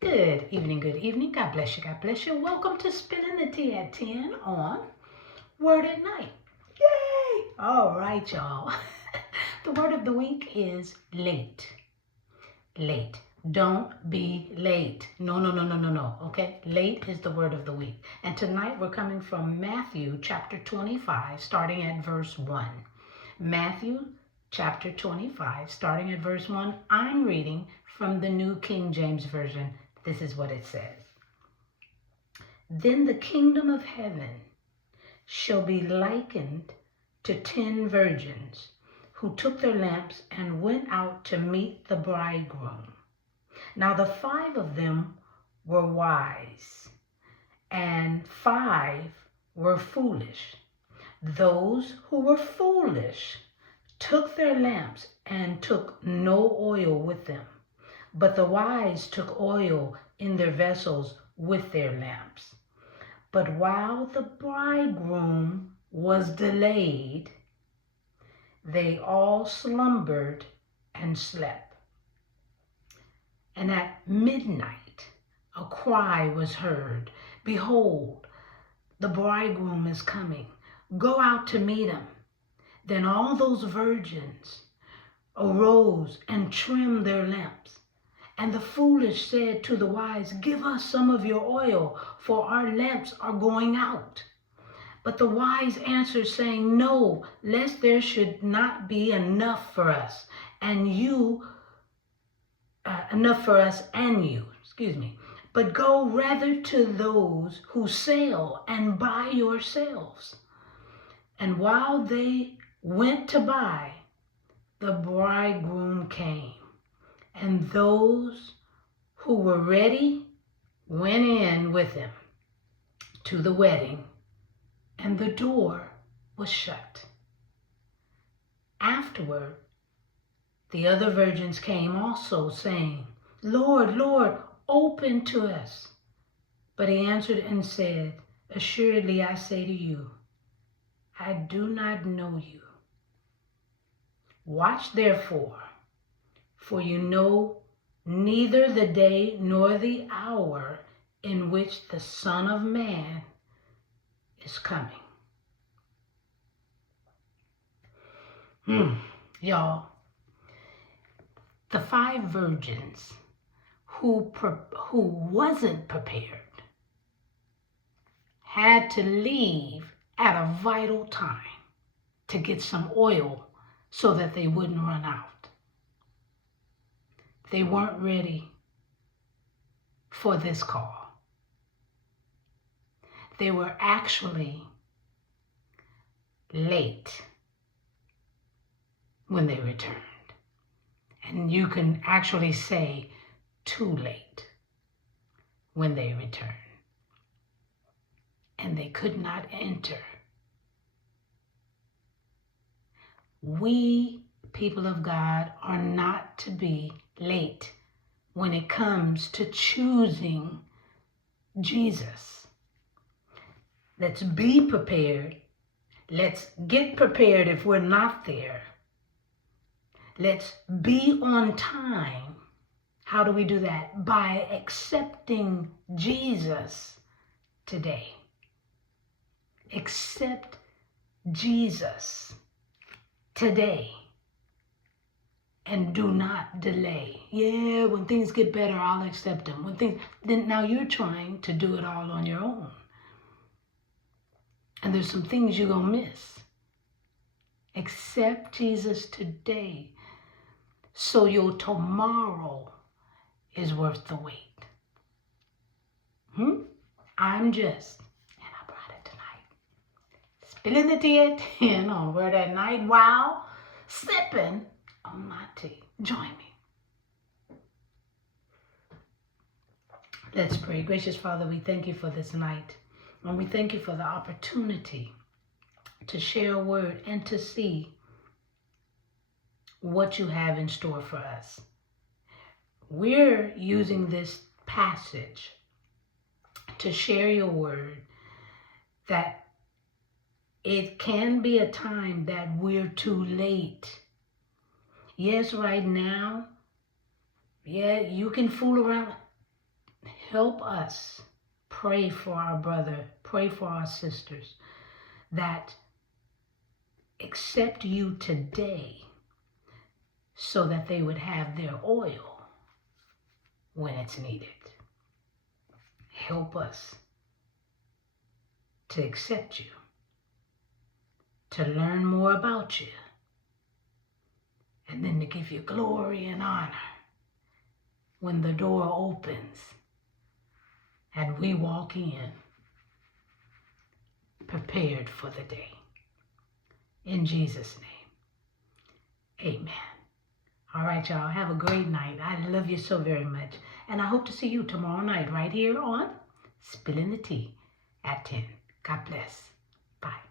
Good evening, good evening. God bless you, God bless you. Welcome to Spilling the Tea at 10 on Word at Night. Yay! All right, y'all. The word of the week is late. Late. Don't be late. No. Okay? Late is the word of the week. And tonight we're coming from Matthew chapter 25, starting at verse 1. Matthew chapter 25, starting at verse 1. I'm reading from the New King James Version. This is what it says. Then the kingdom of heaven shall be likened to 10 virgins who took their lamps and went out to meet the bridegroom. Now the 5 of them were wise, and 5 were foolish. Those who were foolish took their lamps and took no oil with them. But the wise took oil in their vessels with their lamps. But while the bridegroom was delayed, they all slumbered and slept. And at midnight a cry was heard, Behold, the bridegroom is coming. Go out to meet him. Then all those virgins arose and trimmed their lamps. And the foolish said to the wise, Give us some of your oil, for our lamps are going out. But the wise answered, saying, No, lest there should not be enough for us and you. But go rather to those who sell and buy yourselves. And while they went to buy, the bridegroom came. And those who were ready went in with him to the wedding, and the door was shut. Afterward, the other virgins came also, saying, Lord, Lord, open to us. But he answered and said, Assuredly I say to you, I do not know you. Watch therefore, for you know neither the day nor the hour in which the Son of Man is coming. Y'all, the 5 virgins who wasn't prepared had to leave at a vital time to get some oil so that they wouldn't run out. They weren't ready for this call. They were actually late when they returned. And you can actually say too late when they returned. And they could not enter. We, people of God, are not to be late when it comes to choosing Jesus. Let's be prepared. Let's get prepared if we're not there. Let's be on time. How do we do that? By accepting Jesus today. Accept Jesus today. And do not delay. Yeah, when things get better, I'll accept them. Then now you're trying to do it all on your own. And there's some things you're going to miss. Accept Jesus today so your tomorrow is worth the wait. I'm just, and I brought it tonight, spilling the tea at 10 on Word at Night while sipping on my tea. Join me. Let's pray. Gracious Father, we thank you for this night. And we thank you for the opportunity to share a word and to see what you have in store for us. We're using this passage to share your word, that it can be a time that we're too late. Yes, right now, yeah, you can fool around. Help us pray for our brother, pray for our sisters that accept you today so that they would have their oil when it's needed. Help us to accept you, to learn more about you, and then to give you glory and honor when the door opens and we walk in prepared for the day. In Jesus' name, amen. All right, y'all, have a great night. I love you so very much. And I hope to see you tomorrow night right here on Spilling the Tea at 10. God bless. Bye.